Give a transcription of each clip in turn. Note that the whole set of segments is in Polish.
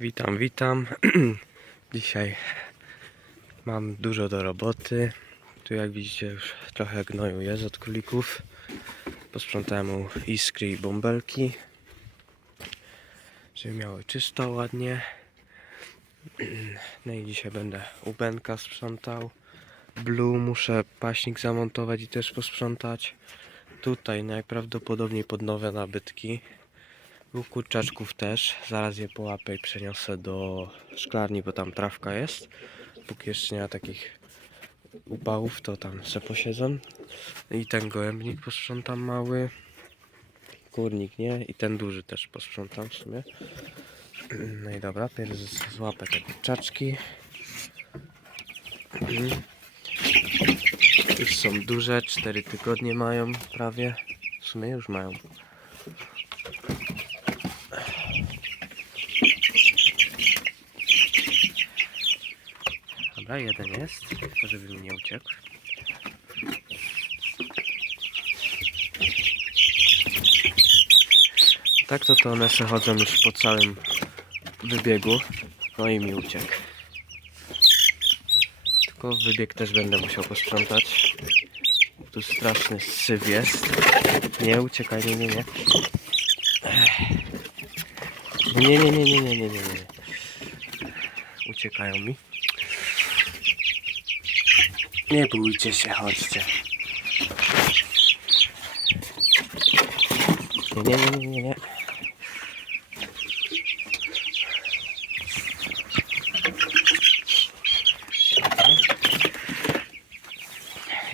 Witam, witam. Dzisiaj mam dużo do roboty. Tu jak widzicie już trochę gnoju jest od królików. Posprzątałem mu iskry i bąbelki. Żeby miały czysto, ładnie. No i dzisiaj będę u Benka sprzątał. Blue muszę paśnik zamontować i też posprzątać. Tutaj najprawdopodobniej pod nowe nabytki. U kurczaczków też. Zaraz je połapę i przeniosę do szklarni, bo tam trawka jest. Póki jeszcze nie ma takich upałów, to tam se posiedzą. I ten gołębnik posprzątam mały. Kurnik nie. I ten duży też posprzątam w sumie. No i dobra, pierw z- złapę te kurczaczki. Mhm. Już są duże, 4 tygodnie mają prawie. W sumie już mają. Dobra, jeden jest, tylko żeby mi nie uciekł. Tak to to one se chodzą już po całym wybiegu. No i mi uciekł. Tylko wybieg też będę musiał posprzątać. Tu straszny syf jest. Nie uciekaj, nie, nie. Nie, nie, nie, nie, nie, nie, nie, nie. Uciekają mi. Nie bójcie się, chodźcie. Nie, nie, nie, nie, nie.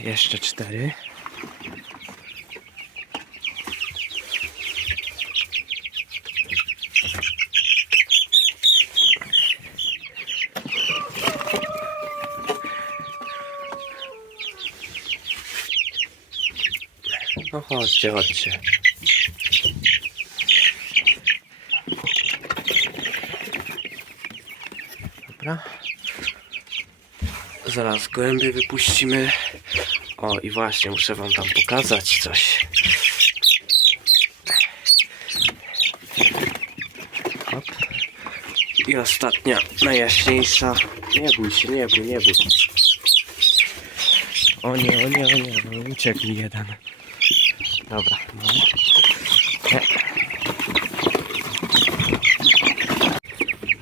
Jeszcze cztery. Chodźcie, chodźcie. Dobra. Zaraz gołębie wypuścimy. O i właśnie, muszę wam tam pokazać coś. Hop. I ostatnia, najjaśniejsza. Nie bój się, nie bój, nie bój. O nie, o nie, o nie, no, uciekł jeden. Dobra.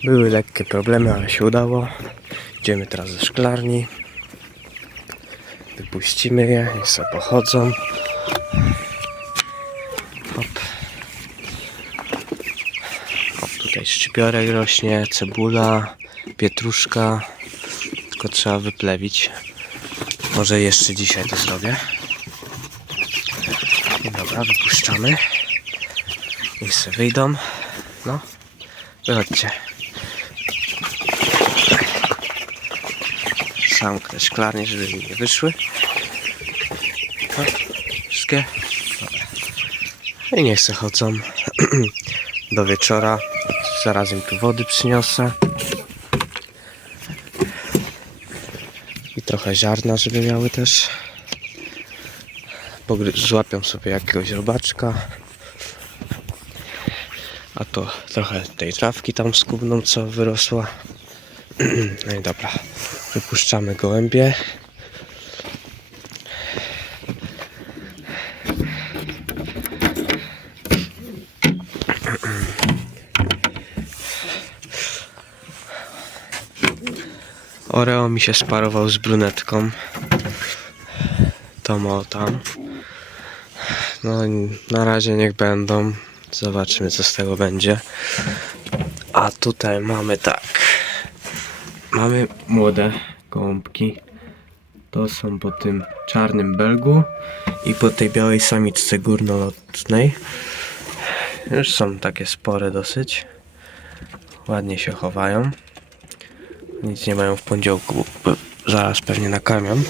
Były lekkie problemy, ale się udało. Idziemy teraz do szklarni. Wypuścimy je i sobie pochodzą. Hop. Hop, tutaj szczypiorek rośnie, cebula, pietruszka. Tylko trzeba wyplewić. Może jeszcze dzisiaj to zrobię. Dobra, wypuszczamy. Niech se wyjdą. No, wychodźcie. Zamknę szklarnię, żeby mi nie wyszły. No, wszystkie. I niech se chodzą do wieczora. Zaraz im tu wody przyniosę. I trochę ziarna, żeby miały też. Złapią sobie jakiegoś robaczka. A to trochę tej trawki tam skubną, co wyrosła. No i dobra, wypuszczamy gołębie. Oreo mi się sparował z brunetką. Tomo tam. No na razie niech będą. Zobaczymy co z tego będzie. A tutaj mamy tak. Mamy młode gołąbki. To są po tym czarnym belgu i po tej białej samiczce górnolotnej. Już są takie spore dosyć. Ładnie się chowają. Nic nie mają w poniedziałku, bo zaraz pewnie nakarmią.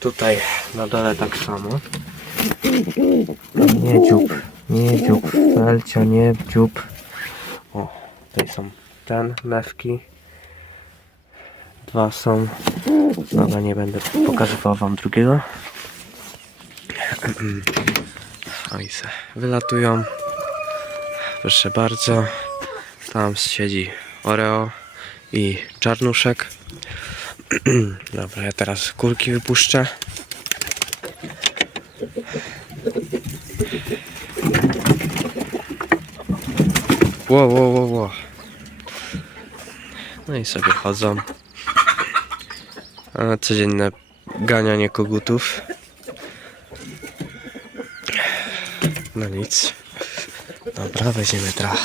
Tutaj na dole tak samo. Nie dziób, nie dziób, Felcia, nie dziób. O, tutaj są ten, mewki. Dwa są. Dobra, nie będę pokazywał wam drugiego. Oj se, wylatują. Proszę bardzo. Tam siedzi Oreo i czarnuszek. Dobra, ja teraz kurki wypuszczę. Ło, ło, ło, ło. No i sobie chodzą. A codzienne ganianie kogutów. No nic. Dobra, weźmiemy trochę.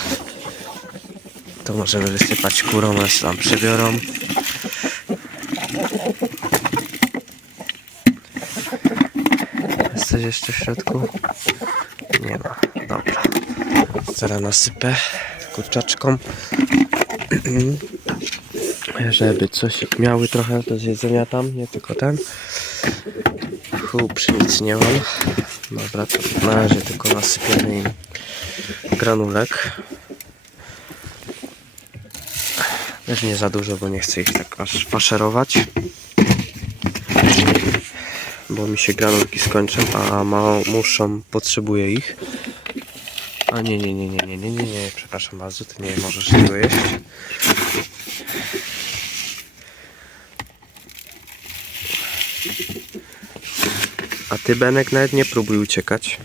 To możemy wysypać kurą, one się tam przebiorą. Jest coś jeszcze w środku? Nie ma. Dobra. Zaraz nasypę kurczaczkom. Żeby coś miały trochę do zjedzenia tam, nie tylko ten. Hu, pszenicy nie mam. Dobra, to na razie tylko nasypiemy im granulek. Też nie za dużo, bo nie chcę ich tak aż faszerować. Bo mi się granulki skończą, a ma, muszą, potrzebuję ich. A nie, nie, nie, nie, nie, nie, nie, nie, przepraszam bardzo, ty nie możesz tego jeść. A ty, Benek, nawet nie próbuj uciekać.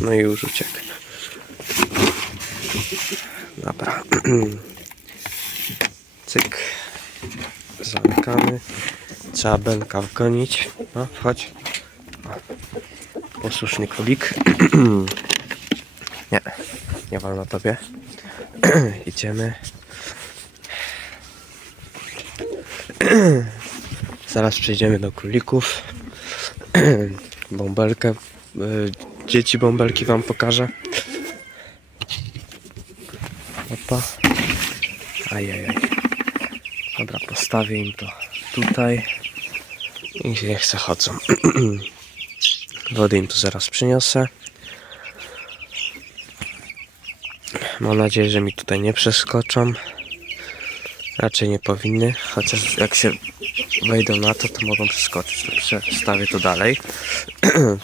No i już uciekł. Dobra. Cyk. Zamykamy. Trzeba Benka wgonić. No, chodź. Posłuszny królik. nie, nie wolno tobie. Idziemy. Zaraz przejdziemy do królików. Bąbelkę. y, Dzieci bąbelki wam pokażę. Opa. Ajajaj. Dobra, postawię im to tutaj. I niech se chodzą. Wody im tu zaraz przyniosę. Mam nadzieję, że mi tutaj nie przeskoczą. Raczej nie powinny, chociaż jak się wejdą na to, to mogą przeskoczyć. Przestawię to dalej.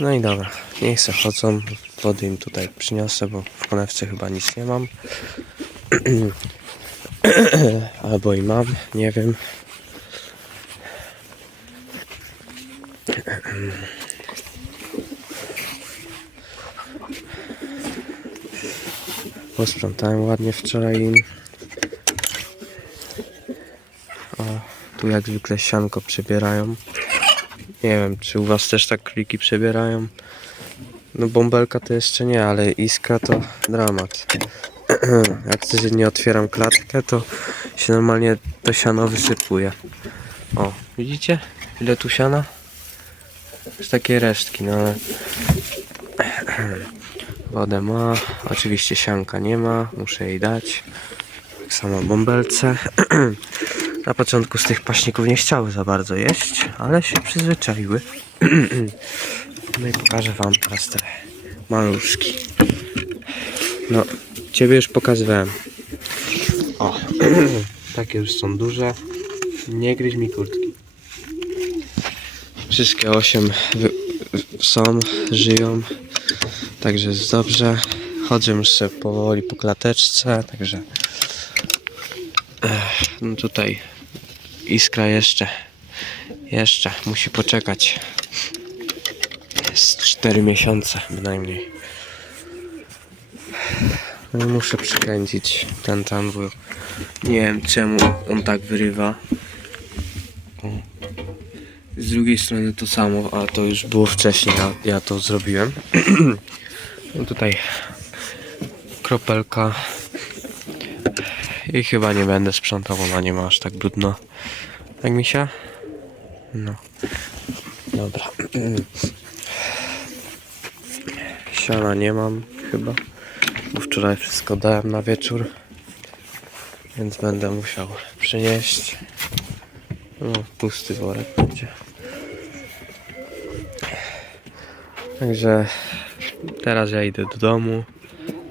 No i dobra, niech se chodzą. Wody im tutaj przyniosę, bo w konewce chyba nic nie mam. Albo i mam, nie wiem. Posprzątałem ładnie wczoraj im. O, tu jak zwykle sianko przebierają. Nie wiem, czy u was też tak kliki przebierają. No bąbelka to jeszcze nie, ale iskra to dramat. Jak codziennie otwieram klatkę, to się normalnie to siano wysypuje. O, widzicie? Ile tu siana? Już takie resztki, no ale... Wodę ma, oczywiście sianka nie ma, muszę jej dać. Tak samo bąbelce. Na początku z tych paśników nie chciały za bardzo jeść, ale się przyzwyczaiły. No i pokażę wam teraz te maluszki. No, ciebie już pokazywałem. O, takie już są duże. Nie gryź mi kurtki. Wszystkie osiem są, żyją. Także jest dobrze. Chodzę sobie powoli po klateczce, także no tutaj iskra jeszcze jeszcze musi poczekać. Jest 4 miesiące bynajmniej. No muszę przykręcić ten tam nie wiem czemu on tak wyrywa. Z drugiej strony to samo a to już było wcześniej ja, ja to zrobiłem no tutaj kropelka i chyba nie będę sprzątał, ona nie ma aż tak brudno. Tak misia? No. Dobra. Siana nie mam chyba, bo wczoraj wszystko dałem na wieczór. Więc będę musiał przynieść. No, pusty worek będzie. Także teraz ja idę do domu,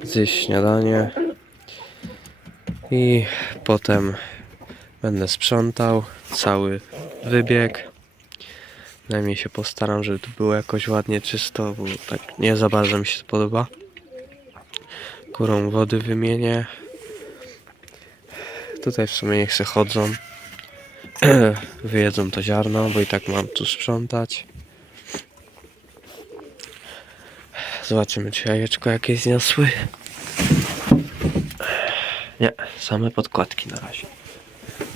zjeść śniadanie i potem będę sprzątał cały wybieg. Najmniej się postaram, żeby to było jakoś ładnie czysto, bo tak nie za bardzo mi się to podoba. Kurą wody wymienię. Tutaj w sumie niech se chodzą. Wyjedzą to ziarno, bo i tak mam tu sprzątać. Zobaczymy, czy jajeczko jakieś zniosły. Nie, same podkładki na razie.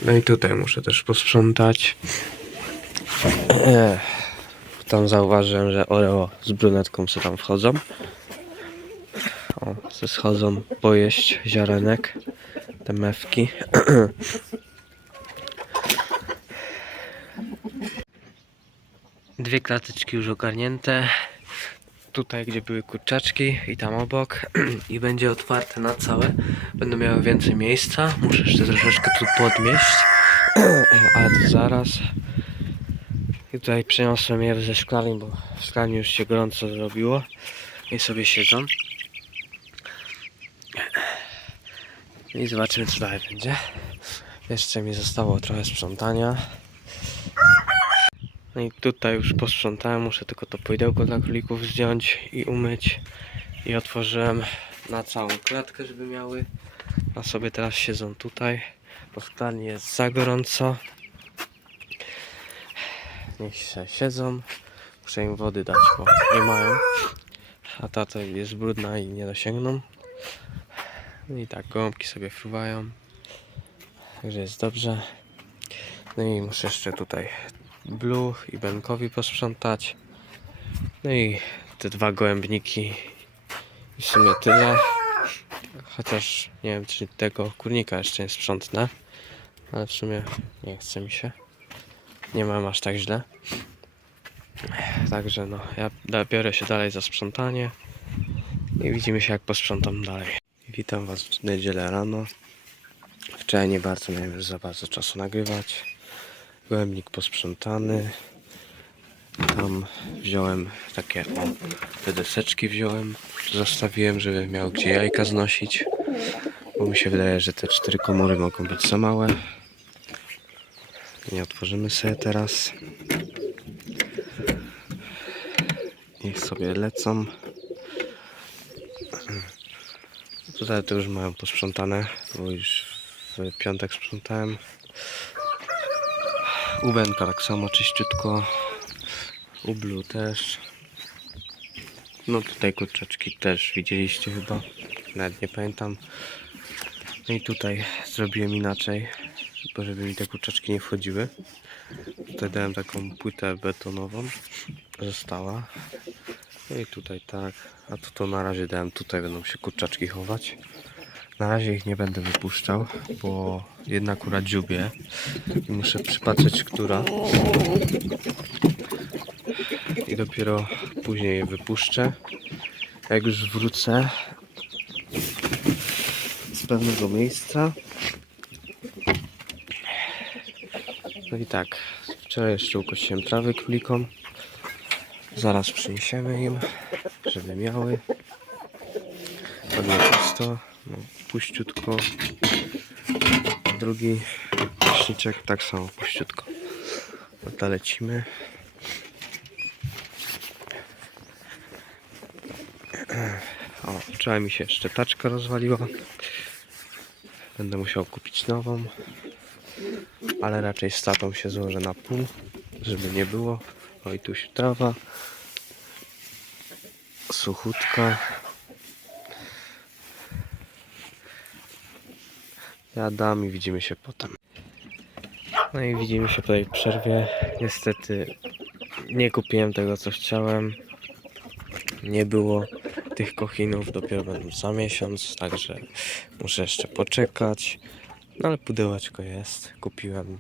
No i tutaj muszę też posprzątać. Tam zauważyłem, że Oreo z brunetką sobie tam wchodzą. O, se schodzą pojeść ziarenek. Te mewki. Dwie klateczki już ogarnięte. Tutaj, gdzie były kurczaczki i tam obok. I będzie otwarte na całe. Będą miały więcej miejsca. Muszę jeszcze troszeczkę tu podmieść. Ale to zaraz. I tutaj przeniosłem je ze szklarni, bo w szklarni już się gorąco zrobiło. I sobie siedzą. I zobaczymy co dalej będzie. Jeszcze mi zostało trochę sprzątania. No i tutaj już posprzątałem, muszę tylko to poidełko dla królików zdjąć i umyć. I otworzyłem na całą klatkę, żeby miały. A sobie teraz siedzą tutaj, bo w szklarni jest za gorąco. Niech się siedzą. Muszę im wody dać, bo nie mają. A ta to jest brudna i nie dosięgną. No i tak, gołąbki sobie fruwają. Także jest dobrze. No i muszę jeszcze tutaj Blue i Benkowi posprzątać. No i te dwa gołębniki. I w sumie tyle. Chociaż nie wiem, czy tego kurnika jeszcze nie sprzątnę. Ale w sumie nie chce mi się. Nie mam aż tak źle. Także no, ja biorę się dalej za sprzątanie. I widzimy się jak posprzątam dalej. Witam Was w niedzielę rano. Wczoraj nie bardzo miałem już za bardzo czasu nagrywać. Gołębnik posprzątany. Tam wziąłem takie o, te deseczki wziąłem. Zostawiłem, żeby miał gdzie jajka znosić. Bo mi się wydaje, że te cztery komory mogą być za małe. Nie otworzymy sobie teraz. Niech sobie lecą. Tutaj to już mają posprzątane, bo już w piątek sprzątałem. U tak samo czyściutko. U Blue też. No tutaj kurczaczki też widzieliście chyba. Nawet nie pamiętam. No i tutaj zrobiłem inaczej, bo żeby mi te kurczaczki nie wchodziły. Tutaj dałem taką płytę betonową. Została. No i tutaj tak. A to to na razie dałem tutaj, będą się kurczaczki chować. Na razie ich nie będę wypuszczał, bo jedna kura dziubie i muszę przypatrzeć, która. I dopiero później je wypuszczę. Jak już wrócę z pewnego miejsca. No i tak, wczoraj jeszcze ukosiłem trawy królikom. Zaraz przyniesiemy im, żeby miały. Ładnie pusto, no, puściutko. Drugi śniczek tak samo puściutko. No to lecimy. O, wczoraj mi się jeszcze taczka rozwaliła. Będę musiał kupić nową. Ale raczej z tatą się złożę na pół, żeby nie było. O i tu się trawa. Suchutka. Ja dam i widzimy się potem. No i widzimy się po tej przerwie. Niestety nie kupiłem tego co chciałem. Nie było tych kochinów, dopiero będą za miesiąc, także muszę jeszcze poczekać. No ale pudełeczko jest. Kupiłem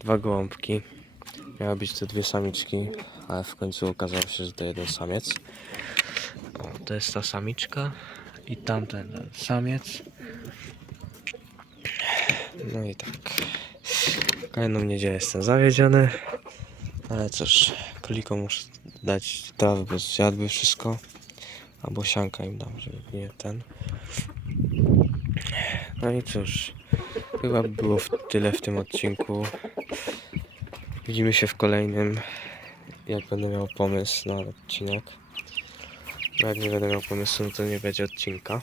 dwa gołąbki. Miały być to dwie samiczki, ale w końcu okazało się, że to jeden samiec. O, to jest ta samiczka i tamten samiec. No i tak. Kolejną niedzielę jestem zawiedziony. Ale cóż, królikom muszę dać trawy, bo zjadły wszystko. Albo sianka im dam, żeby nie ten. No i cóż, chyba by było tyle w tym odcinku. Widzimy się w kolejnym, jak będę miał pomysł na odcinek. No jak nie będę miał pomysłu, no to nie będzie odcinka.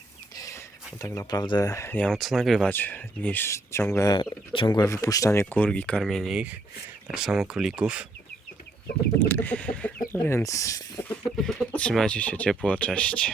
Tak naprawdę nie mam co nagrywać niż ciągle, ciągłe wypuszczanie kur i karmienie ich. Tak samo królików. No więc trzymajcie się ciepło, cześć.